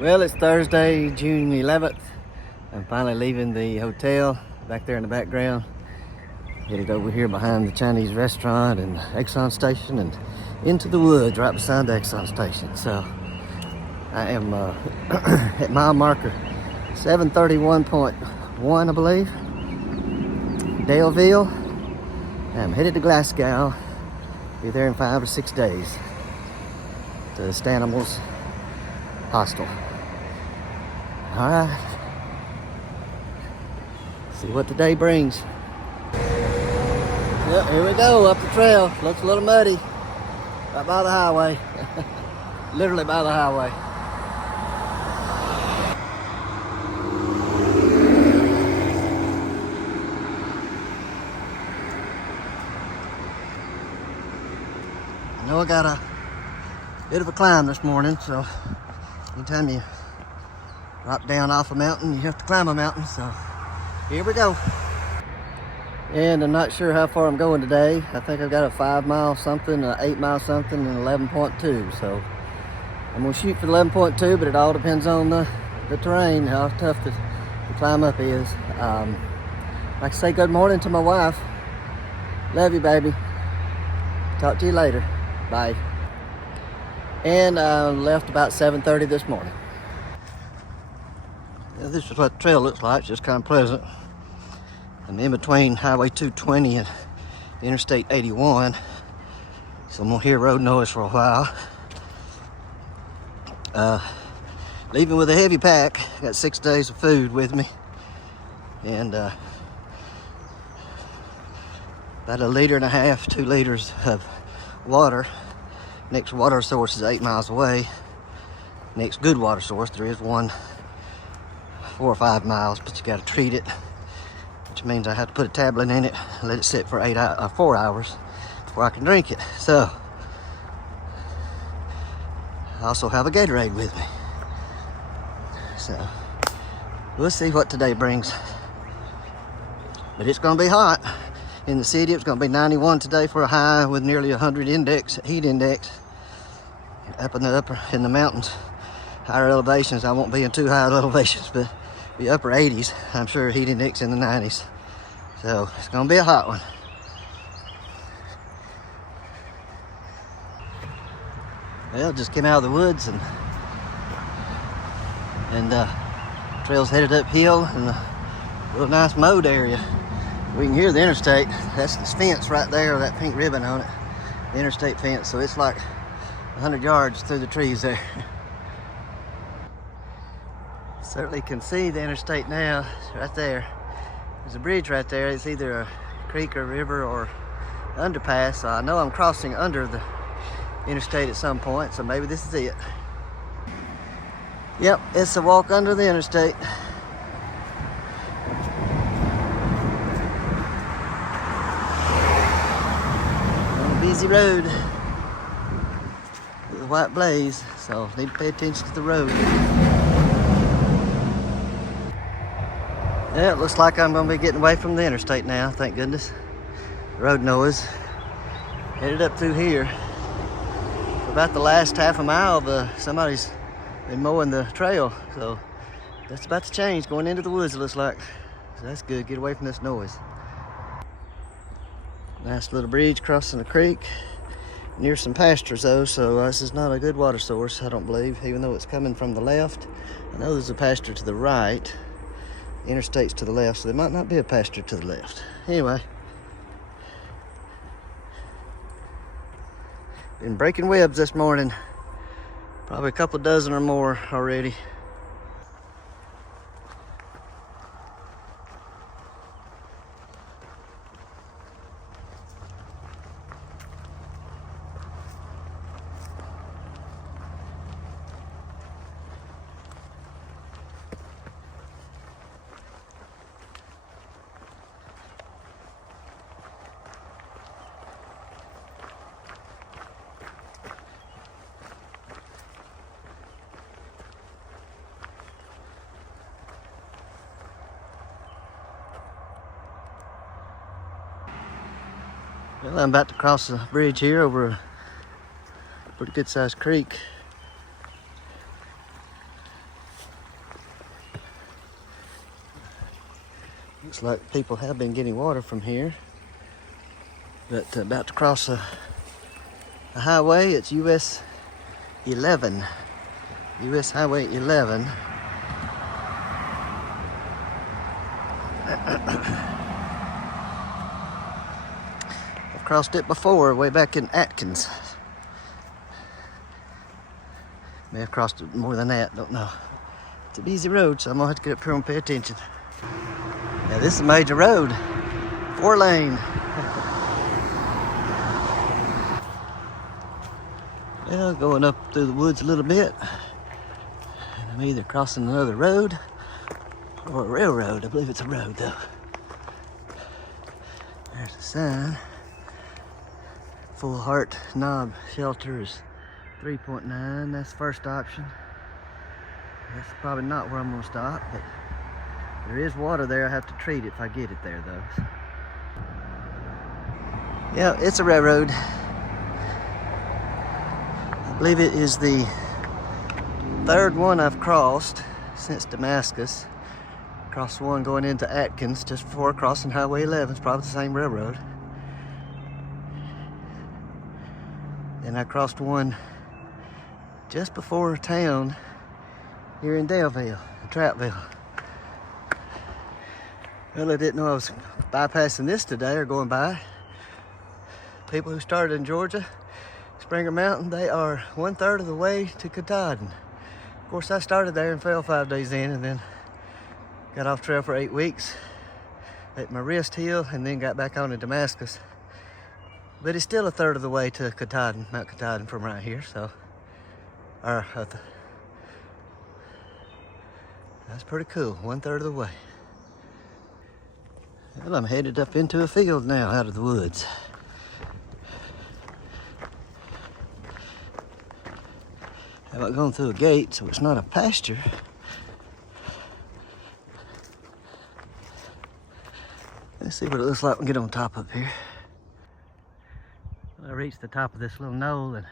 Well, it's Thursday, June 11th. I'm finally leaving the hotel back there in the background. Headed over here behind the Chinese restaurant and the Exxon station and into the woods right beside the Exxon station. So I am at mile marker 731.1, I believe. Daleville. I'm headed to Glasgow. Be there in 5 or 6 days to Stanimals Hostel. All right. See what the day brings. Yep, here we go up the trail. Looks a little muddy. Right by the highway. Literally by the highway. I know I got a bit of a climb this morning, so anytime you drop down off a mountain, you have to climb a mountain, so here we go. And I'm not sure how far I'm going today. I think I've got a 5 mile something, an 8 mile something, and 11.2. So I'm gonna shoot for 11.2, but it all depends on the terrain, how tough the climb up is. Like I say good morning to my wife. Love you, baby. Talk to you later. Bye. And I left about 7:30 this morning. This is what the trail looks like, just kind of pleasant. I'm in between Highway 220 and Interstate 81, so I'm gonna hear road noise for a while. Leaving with a heavy pack. Got 6 days of food with me, and about 1.5 liters, 2 liters of water. Next water source is 8 miles away. Next good water source, there is one 4 or 5 miles, but you got to treat it, which means I have to put a tablet in it and let it sit for 4 hours before I can drink it. So I also have a Gatorade with me. So we'll see what today brings. But it's going to be hot. In the city, it's going to be 91 today for a high with nearly 100 heat index. Up in the mountains, higher elevations, I won't be in too high elevations, but be upper 80s. I'm sure heat index in the 90s. So it's gonna be a hot one. Well, just came out of the woods and trail's headed uphill in a real nice mowed area. We can hear the interstate. That's the fence right there, that pink ribbon on it. The interstate fence. So it's like 100 yards through the trees there. Certainly can see the interstate now. It's right there. There's a bridge right there. It's either a creek or river or underpass. So I know I'm crossing under the interstate at some point, so maybe this is it. Yep, it's a walk under the interstate. On a busy road with a white blaze, so need to pay attention to the road. Yeah, it looks like I'm going to be getting away from the interstate now, thank goodness. Road noise. Headed up through here. For about the last half a mile, somebody's been mowing the trail, so that's about to change. Going into the woods, it looks like. So that's good, get away from this noise. Nice little bridge crossing the creek. Near some pastures though, so this is not a good water source, I don't believe, even though it's coming from the left. I know there's a pasture to the right. Interstate's to the left, so there might not be a pasture to the left. Anyway, been breaking webs this morning. Probably a couple dozen or more already. Well, I'm about to cross the bridge here over a pretty good sized creek. Looks like people have been getting water from here. But about to cross a highway. It's US 11. US Highway 11. I've crossed it before, way back in Atkins. May have crossed it more than that, don't know. It's a busy road, so I'm gonna have to get up here and pay attention. Now this is a major road, 4-lane. Well, going up through the woods a little bit. And I'm either crossing another road or a railroad. I believe it's a road though. There's a sign. Full Heart Knob Shelter is 3.9. That's the first option. That's probably not where I'm gonna stop, but there is water there. I have to treat it if I get it there though. Yeah, it's a railroad. I believe it is the third one I've crossed since Damascus. Crossed one going into Atkins just before crossing Highway 11. It's probably the same railroad. Then I crossed one just before town here in Daleville, Trouttville. Well, I didn't know I was bypassing this today or going by. People who started in Georgia, Springer Mountain, they are 1/3 of the way to Katahdin. Of course, I started there and fell 5 days in, and then got off trail for 8 weeks. Let my wrist heal, and then got back on to Damascus. But it's still 1/3 of the way to Katahdin, Mount Katahdin from right here, so. That's pretty cool, 1/3 of the way. Well, I'm headed up into a field now, out of the woods. I haven't gone through a gate, so it's not a pasture. Let's see what it looks like when we get on top up here. Well, I reached the top of this little knoll, and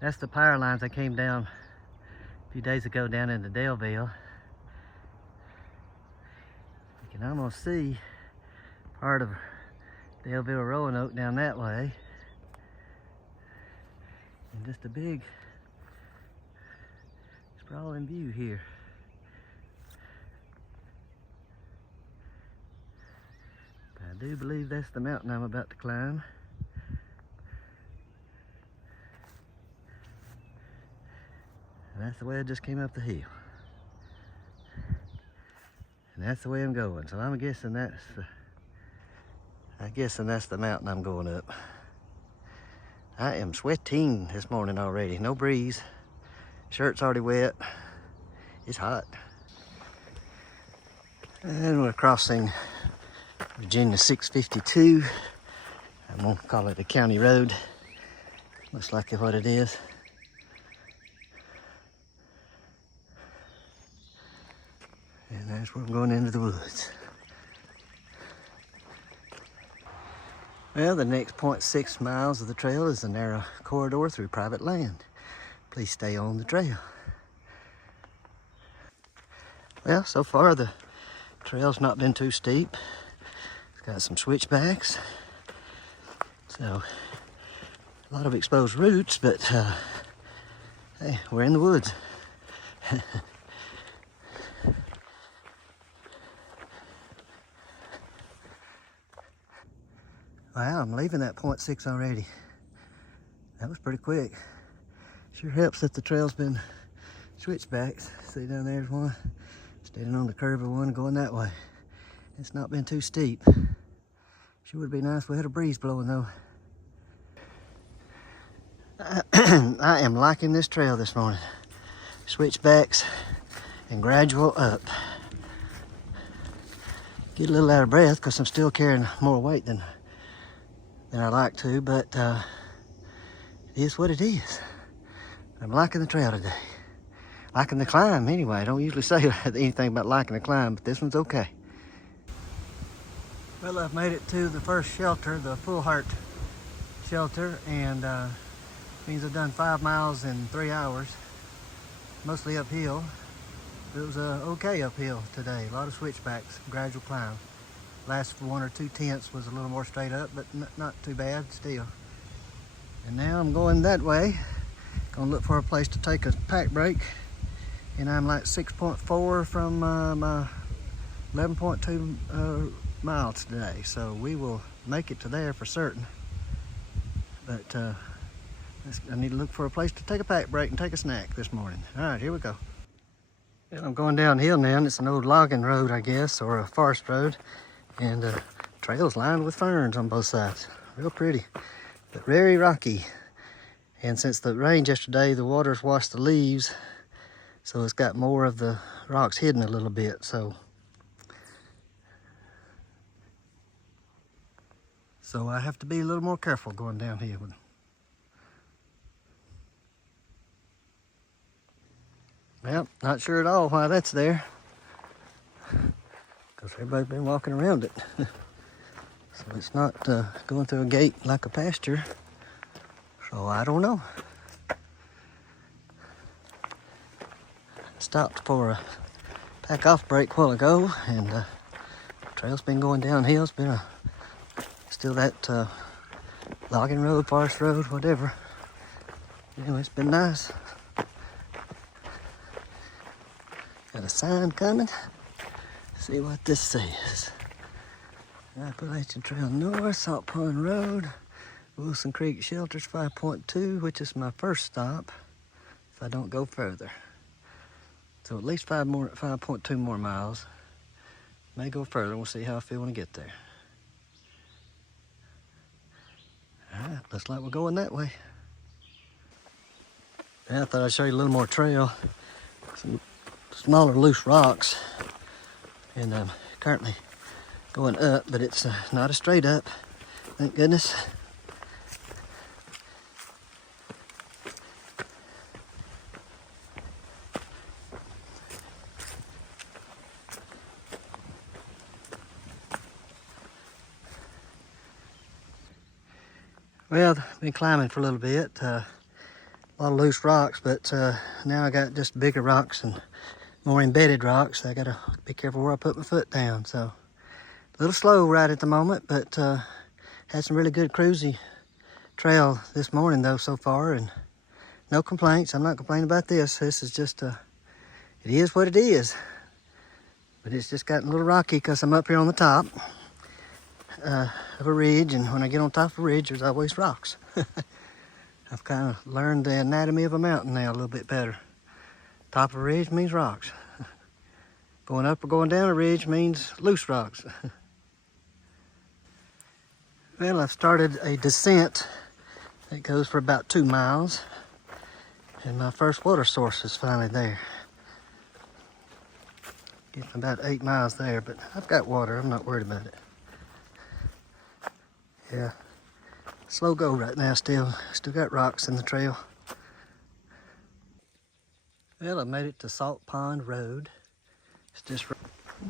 that's the power lines that came down a few days ago down into Daleville. You can almost see part of Daleville Roanoke down that way. And just a big sprawling view here. I do believe that's the mountain I'm about to climb. And that's the way I just came up the hill. And that's the way I'm going. So I'm guessing that's the mountain I'm going up. I am sweating this morning already. No breeze. Shirt's already wet. It's hot. And we're crossing Virginia 652. I'm gonna call it a county road. Looks like what it is. And that's where I'm going into the woods. Well, the next 0.6 miles of the trail is a narrow corridor through private land. Please stay on the trail. Well, so far the trail's not been too steep. It's got some switchbacks. So, a lot of exposed roots, but hey, we're in the woods. Wow, I'm leaving that 0.6 already. That was pretty quick. Sure helps that the trail's been switchbacks. See down there's one. Standing on the curve of one going that way. It's not been too steep. Sure would be nice if we had a breeze blowing though. I am liking this trail this morning. Switchbacks and gradual up. Get a little out of breath because I'm still carrying more weight than I like to, but it is what it is. I'm liking the trail today. Liking the climb anyway. I don't usually say anything about liking the climb, but this one's okay. Well, I've made it to the first shelter, the Full Heart shelter, and means I've done 5 miles in 3 hours, mostly uphill. It was okay uphill today. A lot of switchbacks, gradual climb. Last 1 or 2 tenths was a little more straight up, but not too bad still. And now I'm going that way. Gonna look for a place to take a pack break. And I'm like 6.4 from my 11.2 miles today. So we will make it to there for certain. But I need to look for a place to take a pack break and take a snack this morning. All right, here we go. And I'm going downhill now, and it's an old logging road, I guess, or a forest road. And trail's lined with ferns on both sides. Real pretty, but very rocky. And since the rain yesterday, the water's washed the leaves, so it's got more of the rocks hidden a little bit. So I have to be a little more careful going down here. Well, not sure at all why that's there, because everybody's been walking around it. So it's not going through a gate like a pasture. So I don't know. Stopped for a pack off break a while ago, and the trail's been going downhill. It's been still that logging road, forest road, whatever. Anyway, it's been nice. Got a sign coming. See what this says. Appalachian Trail North, Salt Pond Road, Wilson Creek Shelters 5.2, which is my first stop if I don't go further. So at least 5.2 more miles. May go further. We'll see how I feel when I get there. All right, looks like we're going that way. Yeah, I thought I'd show you a little more trail. Some smaller loose rocks. And I'm currently going up, but it's not a straight up, thank goodness. Well, I've been climbing for a little bit, a lot of loose rocks, but now I got just bigger rocks and more embedded rocks. I gotta be careful where I put my foot down. So a little slow right at the moment, but had some really good cruisy trail this morning though so far, and no complaints. I'm not complaining about this. This is just it is what it is. But it's just gotten a little rocky because I'm up here on the top of a ridge, and when I get on top of a ridge, there's always rocks. I've kind of learned the anatomy of a mountain now a little bit better. Top of a ridge means rocks. Going up or going down a ridge means loose rocks. Well, I've started a descent that goes for about 2 miles, and my first water source is finally there. Getting about 8 miles there, but I've got water. I'm not worried about it. Yeah, slow go right now still. Still got rocks in the trail. Well, I made it to Salt Pond Road. It's just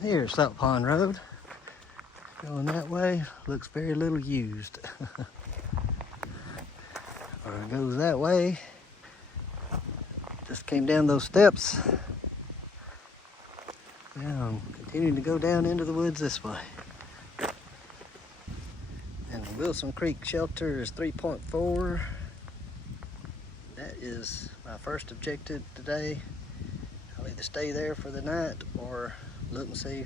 here's Salt Pond Road. Going that way, looks very little used. Or it goes that way. Just came down those steps. Now I'm continuing to go down into the woods this way. And the Wilson Creek Shelter is 3.4. That is my first objective today. I'll either stay there for the night or look and see,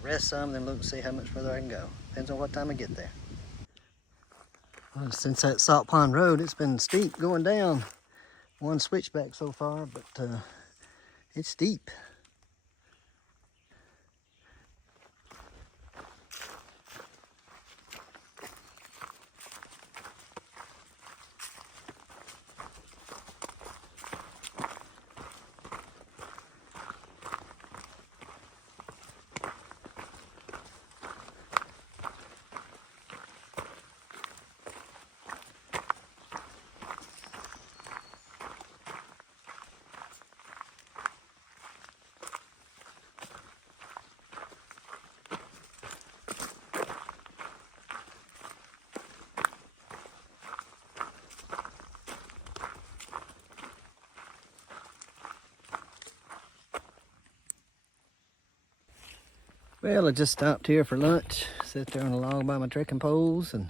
rest some, then look and see how much further I can go. Depends on what time I get there. Well, since that Salt Pond Road, it's been steep going down. One switchback so far, but it's steep. Well, I just stopped here for lunch, sat there on a log by my trekking poles and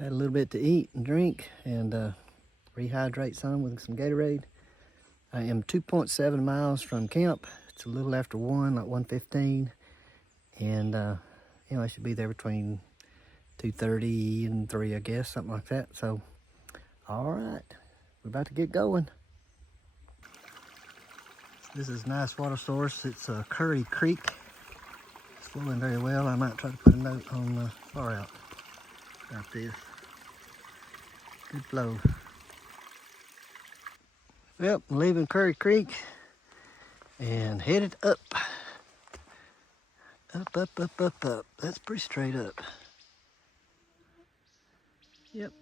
had a little bit to eat and drink and rehydrate some with some Gatorade. I am 2.7 miles from camp. It's a little after 1, like 1:15, and you know, I should be there between 2:30 and 3, I guess, something like that. So, all right, we're about to get going. This is a nice water source. It's Curry Creek. It's flowing very well. I might try to put a note on the far out about this. Good flow. Well, I'm leaving Curry Creek and headed up. Up, up, up, up, up. That's pretty straight up. Yep.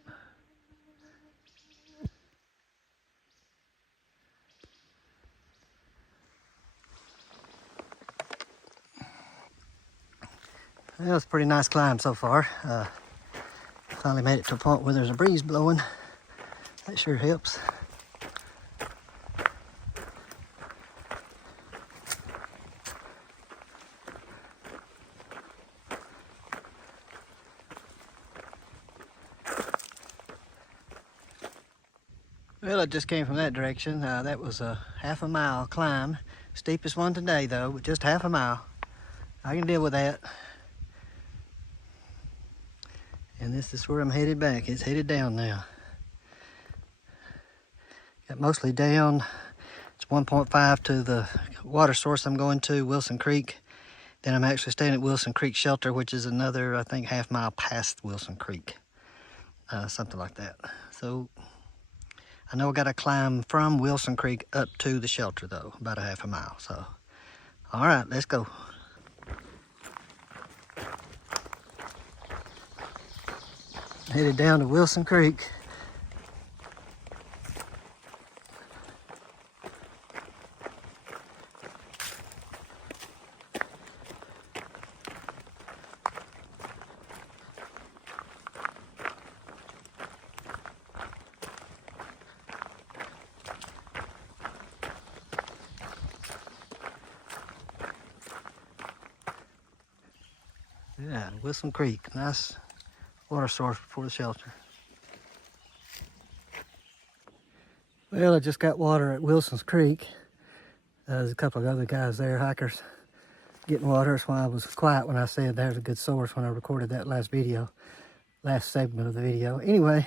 Well, it's a pretty nice climb so far. Finally made it to a point where there's a breeze blowing. That sure helps. Well, I just came from that direction. That was a half a mile climb. Steepest one today though, but just half a mile. I can deal with that. And this is where I'm headed back. It's headed down now. Got mostly down. It's 1.5 to the water source I'm going to, Wilson Creek. Then I'm actually staying at Wilson Creek Shelter, which is another, I think, half mile past Wilson Creek. Something like that. So I know I got to climb from Wilson Creek up to the shelter though, about a half a mile. So, all right, let's go. Headed down to Wilson Creek. Yeah, Wilson Creek, nice water source before the shelter. Well, I just got water at Wilson's Creek. There's a couple of other guys there, hikers, getting water. That's why I was quiet when I said there's a good source when I recorded that last segment of the video. Anyway,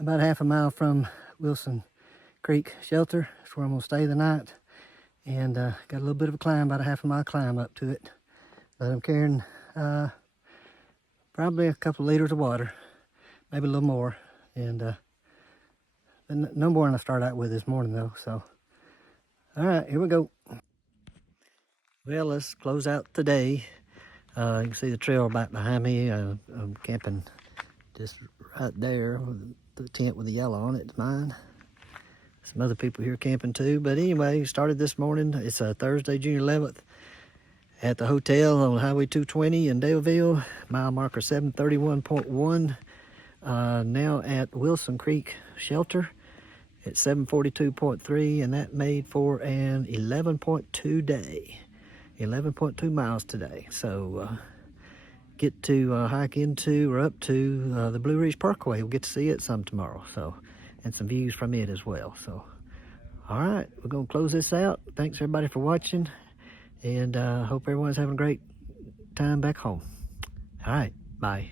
about half a mile from Wilson Creek Shelter. That's where I'm gonna stay the night. And got a little bit of a climb, about a half a mile climb up to it. But I'm carrying probably a couple of liters of water, maybe a little more, and no more than I started out with this morning though. So, all right, here we go. Well, let's close out today. You can see the trail back behind me. I'm camping just right there. The tent with the yellow on it is mine. Some other people here camping too. But anyway, started this morning. It's Thursday, June 11th. At the hotel on Highway 220 in Daleville, mile marker 731.1. Now at Wilson Creek Shelter at 742.3, and that made for an 11.2 day, 11.2 miles today. So get to hike into or up to the Blue Ridge Parkway. We'll get to see it some tomorrow. So, and some views from it as well. So, all right, we're gonna close this out. Thanks everybody for watching. And hope everyone's having a great time back home. All right, bye.